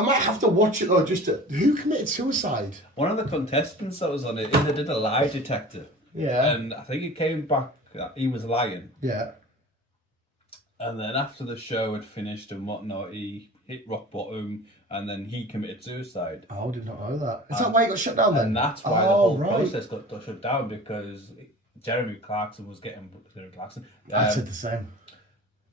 might have to watch it though, just to, who committed suicide? One of the contestants that was on it, they did a lie detector. Yeah. And I think it came back that he was lying. Yeah. And then after the show had finished and whatnot, he hit rock bottom and then he committed suicide. Oh, I did not know that. Is that why he got shut down then? And that's why the whole process got shut down, because Jeremy Clarkson was getting... I said the same.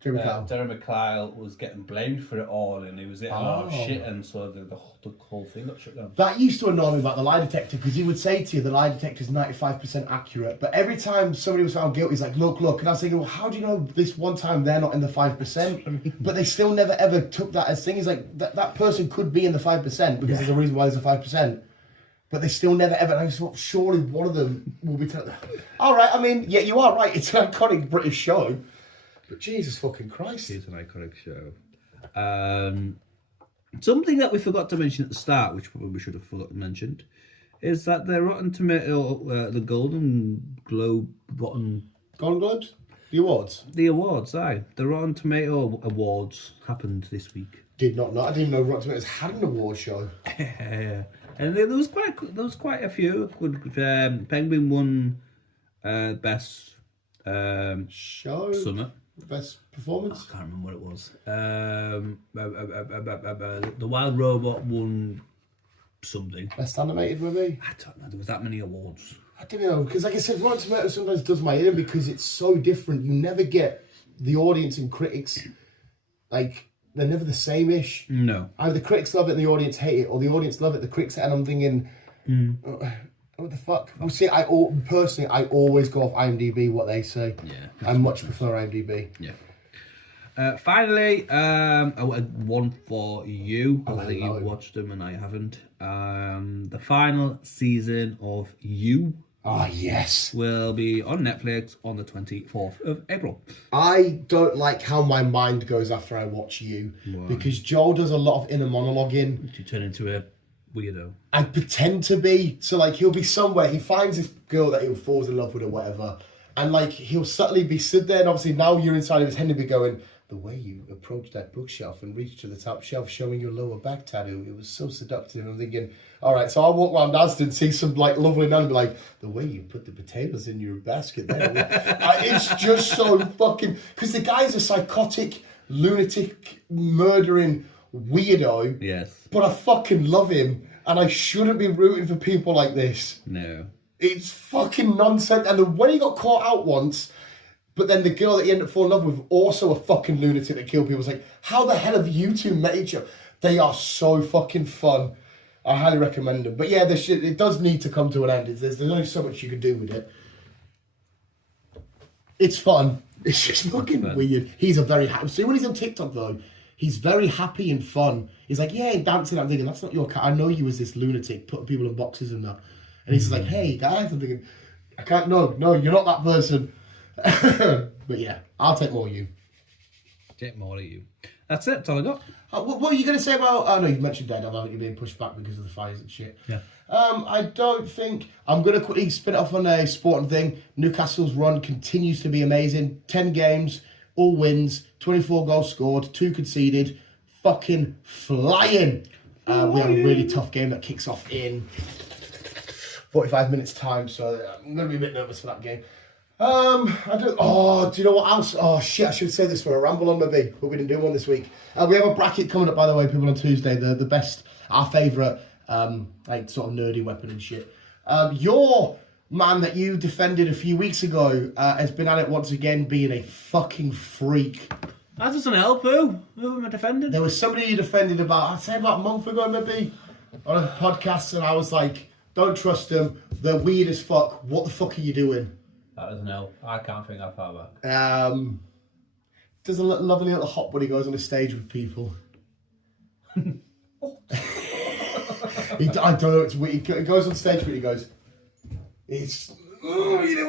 Jeremy Kyle was getting blamed for it all, and he was hitting a lot of shit, and so the whole thing got shut down. That used to annoy me about the lie detector, because he would say to you the lie detector is 95% accurate, but every time somebody was found guilty, he's like, look, and I was thinking, well, how do you know this one time they're not in the 5%? But they still never ever took that as thing. He's like, that person could be in the 5% because there's a reason why there's a 5%. But they still never ever. I thought, surely one of them will be. All right, I mean, yeah, you are right. It's an iconic British show. But Jesus fucking Christ. It's an iconic show. Something that we forgot to mention at the start, which probably we should have mentioned, is that the Rotten Tomato, the Golden Globe, Golden Globes? The awards? The awards, aye. The Rotten Tomato Awards happened this week. Did not know. I didn't even know Rotten Tomatoes had an award show. And there was quite a few. Penguin won best show? Summer. Best performance? I can't remember what it was. The Wild Robot won something. Best animated movie? I don't know. There was that many awards. I don't know, because like I said, Rotten Tomatoes sometimes does my head in because it's so different. You never get the audience and critics, like, they're never the same-ish. No. Either the critics love it and the audience hate it, or the audience love it, the critics hate it, and I'm thinking, what the fuck? Well, see, I always go off IMDb, what they say. Yeah. I much prefer IMDb. Yeah. Finally, one for you. I think you've watched them and I haven't. The final season of You. Ah, yes. Will be on Netflix on the 24th of April. I don't like how my mind goes after I watch You. Why? Because Joel does a lot of inner monologuing. You turn into a weirdo. I pretend to be. So, like, he'll be somewhere, he finds this girl that he falls in love with or whatever, and, like, he'll subtly be stood there, and obviously now you're inside of his head and be going, the way you approached that bookshelf and reached to the top shelf showing your lower back tattoo, it was so seductive. And I'm thinking, all right, so I'll walk around Aston and see some, like, lovely nun and be like, the way you put the potatoes in your basket there. It's just so fucking... Because the guy's a psychotic, lunatic, murdering weirdo. Yes. But I fucking love him, and I shouldn't be rooting for people like this. No. It's fucking nonsense. And when he got caught out once... But then the girl that he ended up falling in love with, also a fucking lunatic that killed people. It's like, how the hell have you two met each other? They are so fucking fun. I highly recommend them. But yeah, it does need to come to an end. There's only so much you can do with it. It's fun. It's just fucking weird. He's a very happy... See, when he's on TikTok, though, he's very happy and fun. He's like, yeah, and dancing. I'm thinking, that's not your cat. I know you as this lunatic, putting people in boxes and that. And he's just like, hey, guys. I'm thinking, I can't... No, you're not that person. But yeah, I'll take more of You. Take more of You. That's it. That's all I got. What are you going to say about... I know you've mentioned Daredevil. I think you're being pushed back because of the fires and shit. Yeah. I don't think... I'm going to quickly spin it off on a sporting thing. Newcastle's run continues to be amazing. 10 games, all wins, 24 goals scored, 2 conceded. Fucking flying. We have a really tough game that kicks off in 45 minutes time, so I'm going to be a bit nervous for that game. Do you know what else? Oh shit, I should say this for a ramble on maybe, but we didn't do one this week. We have a bracket coming up, by the way, people, on Tuesday. The best, our favourite, like, sort of nerdy weapon and shit. Your man that you defended a few weeks ago has been at it once again, being a fucking freak. That doesn't help. Who am I defending? There was somebody you defended about a month ago maybe, on a podcast, and I was like, don't trust them, they're weird as fuck, what the fuck are you doing? That doesn't help. I can't think that far back. does a lovely little hop when he goes on a stage with people. I don't know. It's weird. He goes on stage, but he goes, "It's you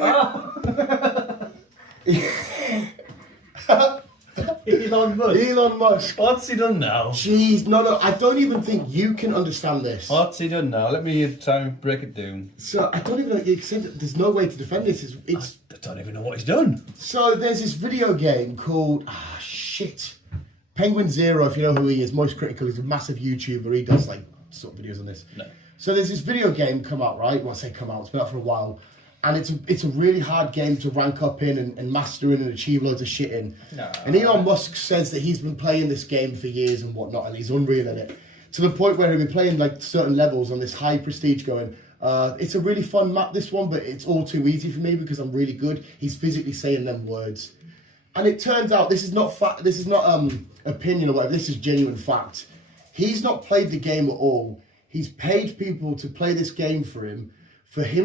know Elon Musk. Elon Musk. What's he done now? Jeez, no. I don't even think you can understand this. What's he done now? Let me try and break it down. So I don't even know. You said there's no way to defend this. It's I don't even know what he's done. So there's this video game called Penguin Zero. If you know who he is, most critical. He's a massive YouTuber. He does like sort of videos on this. No. So there's this video game come out, right? Well, I say come out. It's been out for a while, and it's a really hard game to rank up in and master in and achieve loads of shit in. No. And Elon Musk says that he's been playing this game for years and whatnot, and he's unreal in it to the point where he'll be playing like certain levels on this high prestige going. It's a really fun map, this one, but it's all too easy for me because I'm really good. He's physically saying them words. And it turns out this is not opinion or whatever, this is genuine fact. He's not played the game at all. He's paid people to play this game for him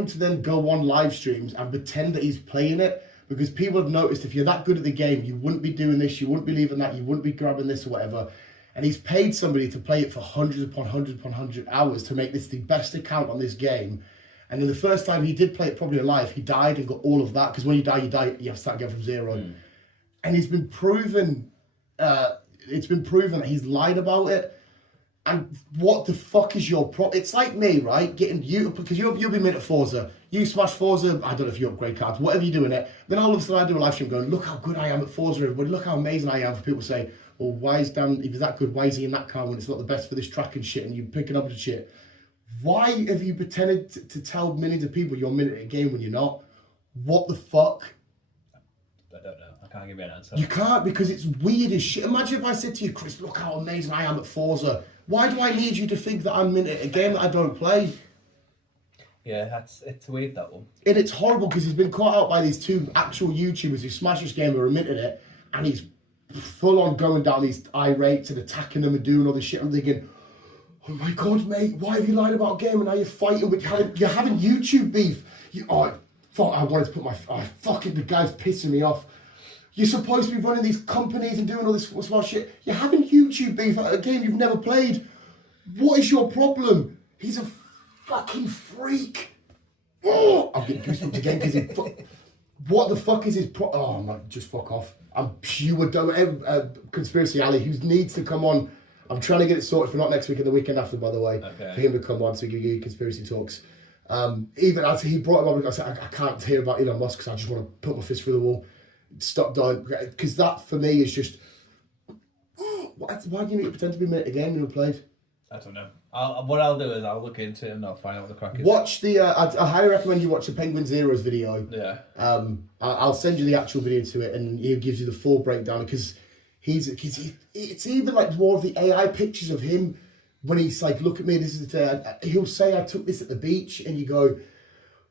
to then go on live streams and pretend that he's playing it, because people have noticed if you're that good at the game, you wouldn't be doing this, you wouldn't be leaving that, you wouldn't be grabbing this or whatever. And he's paid somebody to play it for hundreds upon hundreds upon hundred hours to make this the best account on this game. And then the first time he did play it probably alive, he died and got all of that. Because when you die, you have to start again from zero. And it's been proven that he's lied about it. And what the fuck is your problem? It's like me, right? Getting you, because you'll be mid at Forza. You smash Forza, I don't know if you upgrade cards, whatever you do in it. Then all of a sudden I do a live stream going, look how good I am at Forza, everybody. Look how amazing I am. For people say, well, why is Dan, if he's that good, why is he in that car when it's not the best for this track and shit, and you're picking up the shit? Why have you pretended to tell millions of people you're minute at a game when you're not? What the fuck? I don't know. I can't give you an answer. You can't, because it's weird as shit. Imagine if I said to you, Chris, look how amazing I am at Forza. Why do I need you to think that I'm minute at a game that I don't play? Yeah, it's weird, that one. And it's horrible because he's been caught out by these two actual YouTubers who smash this game or admitted it, and he's full on going down these irates and attacking them and doing all this shit. I'm thinking, oh my god, mate, why have you lied about a game and now you're fighting with you're having YouTube beef? Fuck, I wanted to put fucking the guy's pissing me off. You're supposed to be running these companies and doing all this smart shit. You're having YouTube beef at a game you've never played. What is your problem? He's a fucking freak. Oh, I'm getting goosebumps again because what the fuck is his oh man, just fuck off. I'm pure Conspiracy Alley who needs to come on. I'm trying to get it sorted for not next week and the weekend after, by the way. Okay. For him to come on so we can give you conspiracy talks. Even as he brought him up, I said, I can't hear about Elon Musk because I just want to put my fist through the wall. Stop doing, because that for me is just, why do you need to pretend to be a game you never played? I don't know. What I'll do is I'll look into it and I'll find out what the crack is. Watch the, I highly recommend you watch the Penguin Zero's video. Yeah. I'll send you the actual video to it and he gives you the full breakdown because it's even like more of the AI pictures of him when he's like, look at me, this is the, he'll say, I took this at the beach, and you go,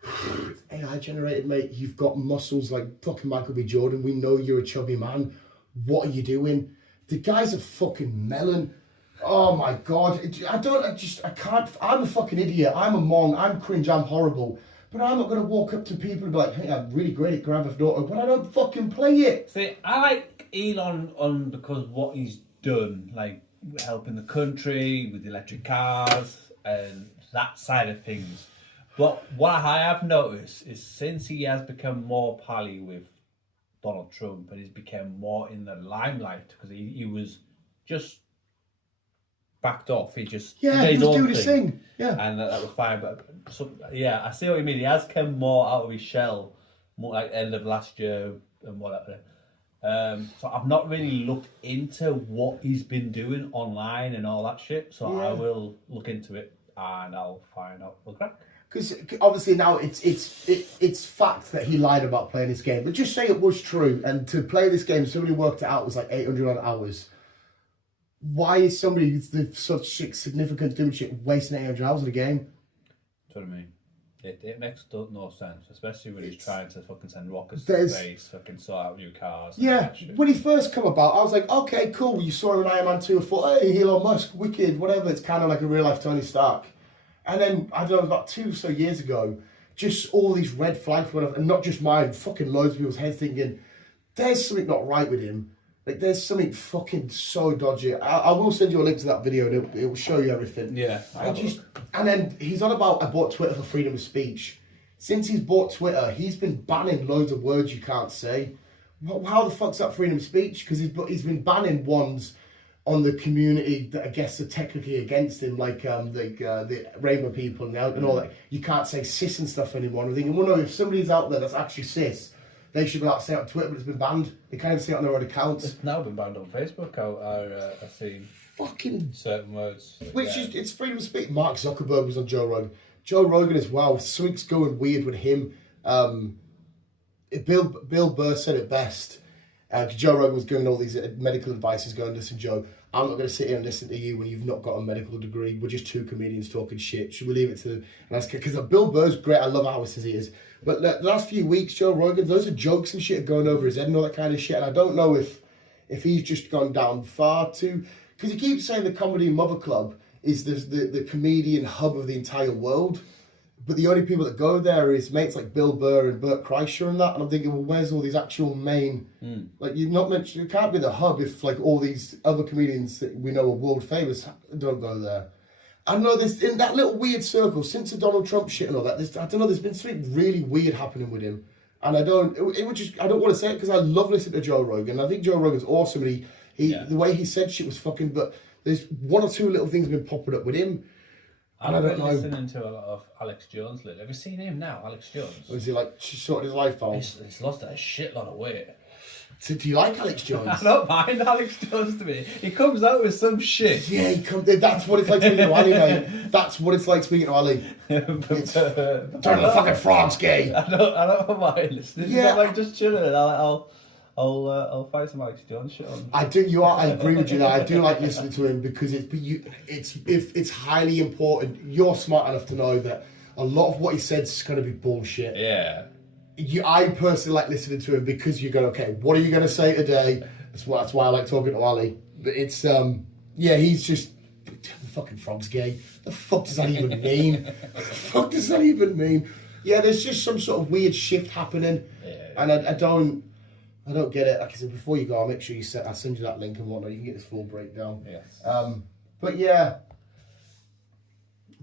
it's AI generated, mate. You've got muscles like fucking Michael B. Jordan. We know you're a chubby man. What are you doing? The guy's a fucking melon. Oh my god. I can't. I'm a fucking idiot. I'm a mong. I'm cringe. I'm horrible. But I'm not going to walk up to people and be like, hey, I'm really great at Grand Theft Auto, but I don't fucking play it. See, I like Elon because what he's done, like helping the country with electric cars and that side of things. But what I have noticed is since he has become more pally with Donald Trump and he's become more in the limelight because he was just backed off. He just did his own thing. Yeah, and that was fine. But yeah, I see what you mean. He has come more out of his shell, more like end of last year and whatever. So I've not really looked into what he's been doing online and all that shit. So I will look into it and I'll find out the crack. Because obviously now it's fact that he lied about playing this game. But just say it was true, and to play this game, somebody worked it out, was like 800 odd hours. Why is somebody who's such significant doing shit wasting 800 hours in a game? That's what I mean. It makes no sense, especially when he's trying to fucking send rockets to space, fucking sort out new cars. Yeah, when he first come about, I was like, okay, cool. You saw him in Iron Man 2, I thought, hey, Elon Musk, wicked, whatever. It's kind of like a real life Tony Stark. And then, I don't know, about 2 or so years ago, just all these red flags went up, and not just mine, fucking loads of people's heads thinking, there's something not right with him. Like, there's something fucking so dodgy. I will send you a link to that video and it will show you everything. Yeah. And then he's on about, I bought Twitter for freedom of speech. Since he's bought Twitter, he's been banning loads of words you can't say. How the fuck's that freedom of speech? Because he's been banning ones on the community that I guess are technically against him, like the Rainbow people and all that. You can't say cis and stuff anymore. I'm thinking, well, no, if somebody's out there that's actually cis, they should be able to say it on Twitter, but it's been banned. They can't even say it on their own accounts. It's now been banned on Facebook. I've seen Fucking certain words. Which is, it's freedom of speech. Mark Zuckerberg was on Joe Rogan. Joe Rogan as well. Something's going weird with him. Bill Burr said it best. Joe Rogan was giving all these medical advices, going, listen, Joe, I'm not going to sit here and listen to you when you've not got a medical degree. We're just two comedians talking shit. Should we leave it to them? Because Bill Burr's great. I love how he is. But the last few weeks, Joe Rogan, those are jokes and shit going over his head and all that kind of shit. And I don't know if he's just gone down far too. Because he keeps saying the Comedy Mother Club is the comedian hub of the entire world. But the only people that go there is mates like Bill Burr and Bert Kreischer and that. And I'm thinking, well, where's all these actual main... Like, you've not mentioned... It can't be the hub if, like, all these other comedians that we know are world famous don't go there. I know there's... In that little weird circle, since the Donald Trump shit and all that, I don't know, there's been something really weird happening with him. And I don't... It would just... I don't want to say it because I love listening to Joe Rogan. I think Joe Rogan's awesome. And the way he said shit was fucking... But there's one or two little things been popping up with him. And I don't know. Listening to a lot of Alex Jones lately. Have you seen him now, Alex Jones? Is he like sorted his life out? He's lost a shitload of weight. So do you like Alex Jones? I don't mind Alex Jones to me. He comes out with some shit. Yeah, that's what it's like speaking to Ali, mate. That's what it's like speaking to Ali. Turn the fucking frogs gay. I don't mind listening. Yeah. I'm like just chilling. I'll find some Alex Jones shit on. I do. I agree with you. There. I do like listening to him because it's highly important. You're smart enough to know that a lot of what he said is going to be bullshit. Yeah. I personally like listening to him because you go, okay, what are you going to say today? That's why I like talking to Ali. But it's he's just the fucking frog's gay. The fuck does that even mean? The fuck does that even mean? Yeah, there's just some sort of weird shift happening, and I don't get it. Like I said, before you go, I'll make sure I'll send you that link and whatnot. You can get this full breakdown. Yes. But yeah.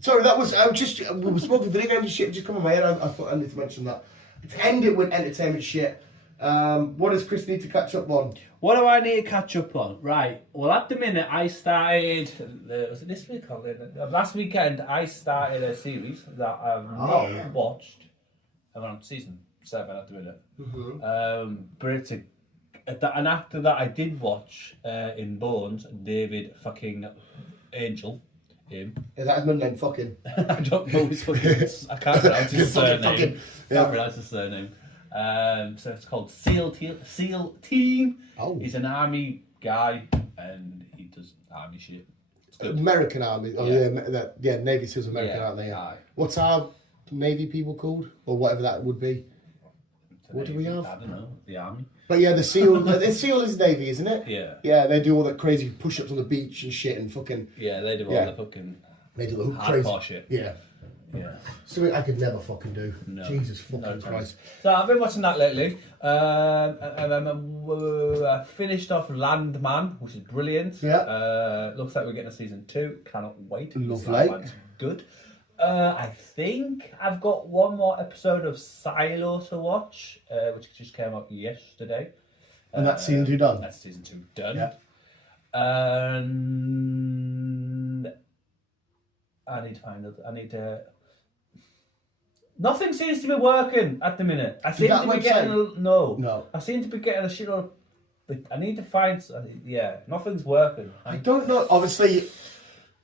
Sorry, we were smoking video games and shit just come on my head. I thought I need to mention that. To end it with entertainment shit. What does Chris need to catch up on? What do I need to catch up on? Right. Well, at the minute, I started. Was it this week? Last weekend, I started a series that I've not watched. I'm on season 7 at the minute. Mm-hmm. But it's an actor that I did watch in Bones, David fucking Angel. Him. Is that his middle name? Fucking. I don't know his fucking. I can't pronounce his surname. Can't pronounce his surname. So it's called SEAL Team. Oh. He's an army guy and he does army shit. It's good. American Army. Oh yeah, Navy SEALs American, aren't they? Aye. What's our Navy people called, or whatever that would be? What do we have? I don't know. The army. But yeah, the SEAL. The SEAL is Navy, isn't it? Yeah. Yeah, they do all the crazy push-ups on the beach and shit and fucking. Yeah, they do all the fucking. They do the hardcore crazy shit. Yeah. Yeah. Something I could never fucking do. No. Jesus fucking Christ. So I've been watching that lately. I finished off Landman, which is brilliant. Yeah. Looks like we're getting a season 2. Cannot wait. Lovely. Landman's good. I think I've got one more episode of Silo to watch, which just came out yesterday. And that's season 2 done? That's season 2 done. Yeah. And I need to... Nothing seems to be working at the minute. I seem to be getting... No. I seem to be getting a shitload of... I need to find... Yeah, nothing's working. I don't know. Obviously...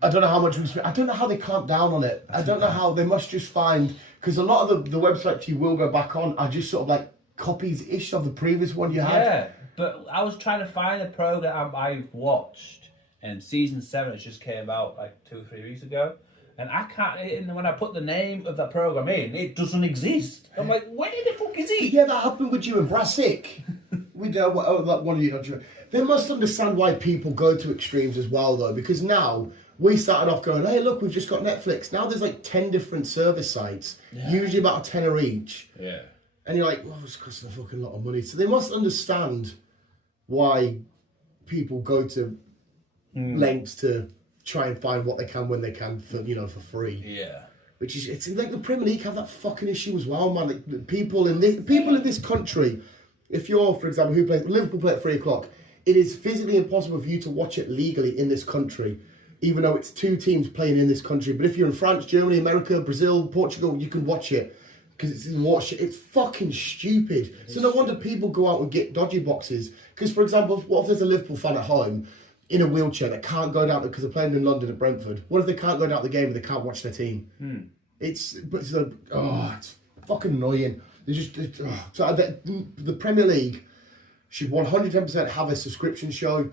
I don't know how much I don't know how they clamp down on it. I don't know how they must just find, because a lot of the websites you will go back on are just sort of like copies-ish of the previous one you had. Yeah, but I was trying to find a program I've watched, and season 7 just came out like 2 or 3 weeks ago, and I can't. And when I put the name of that program in, it doesn't exist. I'm like, where the fuck is he? Yeah, that happened with you and Brassic. One of you. They must understand why people go to extremes as well, though, because now. We started off going, hey, look, we've just got Netflix. Now there's like 10 different service sites, usually about a tenner each. Yeah. And you're like, well, it's costing a fucking lot of money. So they must understand why people go to lengths to try and find what they can when they can for for free. Yeah. Which is, it's like the Premier League have that fucking issue as well, man. Like, the people in this country, if you're, for example, Liverpool play at 3 o'clock, it is physically impossible for you to watch it legally in this country, even though it's 2 teams playing in this country. But if you're in France, Germany, America, Brazil, Portugal, you can watch it because it's fucking stupid. So no wonder people go out and get dodgy boxes. Because, for example, what if there's a Liverpool fan at home in a wheelchair that can't go down because they're playing in London at Brentford? What if they can't go down to the game and they can't watch their team? It's fucking annoying. The Premier League should 110% have a subscription show.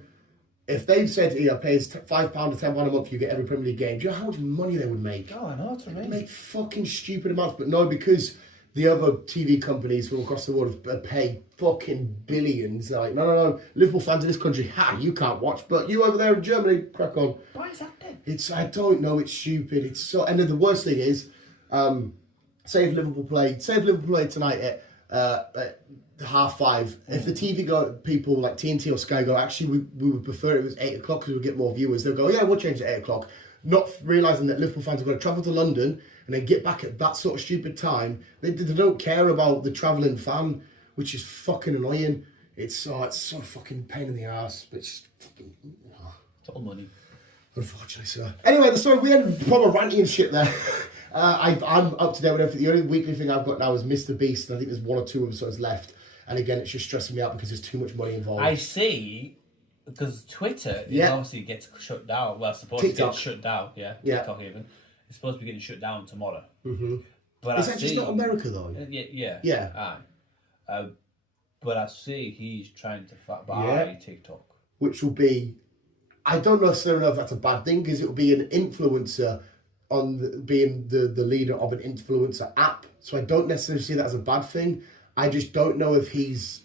If they've said, pay us £5 or £10 a month, you get every Premier League game, do you know how much money they would make? Oh, I know what I mean. They'd make fucking stupid amounts, but no, because the other TV companies from across the world have paid fucking billions. They're like, no, Liverpool fans in this country, you can't watch, but you over there in Germany, crack on. Why is that then? I don't know, it's stupid. It's so, and then the worst thing is, say if Liverpool played tonight at 5:30. If the TV people like TNT or Sky go, actually we would prefer it was 8 o'clock because we get more viewers. They'll go, yeah, we'll change it to 8 o'clock. Not realising that Liverpool fans are going to travel to London and then get back at that sort of stupid time. They don't care about the travelling fan, which is fucking annoying. It's so fucking pain in the ass. But it's all money. Unfortunately, sir. Anyway, we had proper ranting and shit there. I'm up to date with everything. The only weekly thing I've got now is Mr. Beast, and I think there's 1 or 2 episodes left. And again, it's just stressing me out because there's too much money involved. I see, because Twitter obviously gets shut down. Well, supposed to get shut down. Yeah, TikTok even. It's supposed to be getting shut down tomorrow. Mm-hmm. But is that just not America though? Yeah. But I see he's trying to buy TikTok, which will be, I don't necessarily know if that's a bad thing because it will be an influencer being the leader of an influencer app. So I don't necessarily see that as a bad thing. I just don't know if he's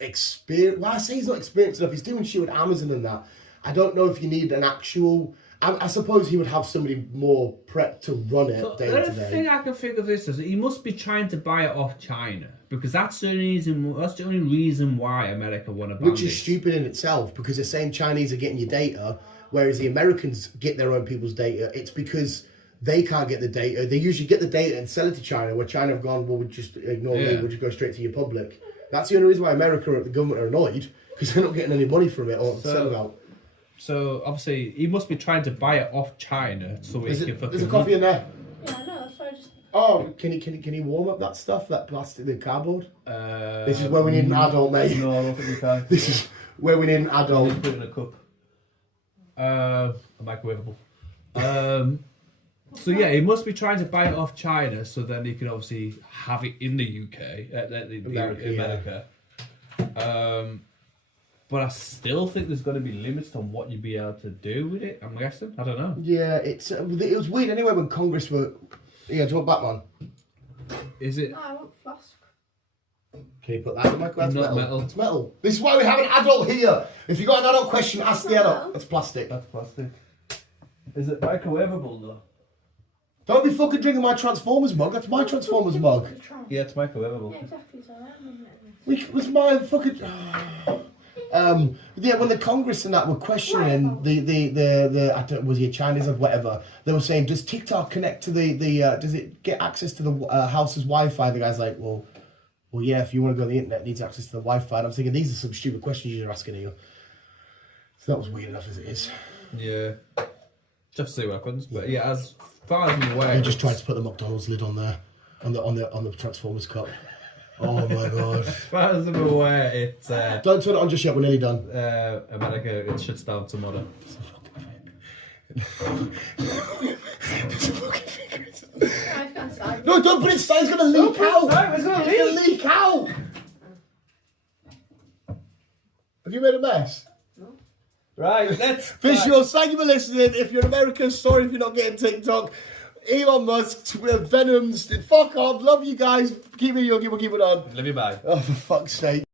experienced. Well, I say he's not experienced enough. He's doing shit with Amazon and that. I don't know if you need an actual. I suppose he would have somebody more prepped to run it day to day. The thing I can think of this is he must be trying to buy it off China because that's the only reason why America want to ban Which is stupid in itself because they're saying Chinese are getting your data, whereas the Americans get their own people's data. It's because they can't get the data. They usually get the data and sell it to China, where China have gone, well, we'll just ignore me, we'll just go straight to your public. That's the only reason why America and the government are annoyed, because they're not getting any money from it or sell about. So obviously he must be trying to buy it off China so he can fucking. There's a coffee in there. Yeah, I know. That's why I just. Oh, can you warm up that stuff, that plastic, the cardboard? This is where we need an adult, mate. No, I don't think we can. This is where we need an adult. Put it in a cup. A microwavable. So yeah, he must be trying to buy it off China so then he can obviously have it in the UK, America. But I still think there's going to be limits on what you'd be able to do with it. I'm guessing. I don't know. Yeah, it was weird anyway when Congress were. Yeah, do you want Batman? Is it? No, I want flask. Can you put that in the microwave? Not metal. It's metal. This is why we have an adult here. If you got an adult question, ask the adult. It's plastic. That's plastic. Is it microwavable though? Don't be fucking drinking my Transformers mug. That's my Transformers mug. Yeah, it's microwavable. Yeah, exactly. So It's my fucking. Yeah, when the Congress and that were questioning the I don't, was he a Chinese or whatever, they were saying, does TikTok connect to the does it get access to the house's Wi-Fi? The guy's like, well, yeah, if you want to go on the internet, it needs access to the Wi-Fi. And I'm thinking, these are some stupid questions you're asking here. So that was weird enough as it is. Yeah. Just to see what happens. But yeah, as far as I'm aware, He just tried to put the McDonald's lid on there, on the Transformers cup. Oh my god. as far as I'm aware, it's Don't turn it on just yet, we're nearly done. America, it shuts down tomorrow. There's a fucking finger inside. No, it's gonna start. No, don't put it inside, it's going to leak out. It's going It's going to leak out. Have you made a mess? Right, let's... Visuals, thank you for listening. If you're in America, sorry if you're not getting TikTok. Elon Musk, Venoms, fuck off. Love you guys. Keep it young, keep it on. Love you, bye. Oh, for fuck's sake.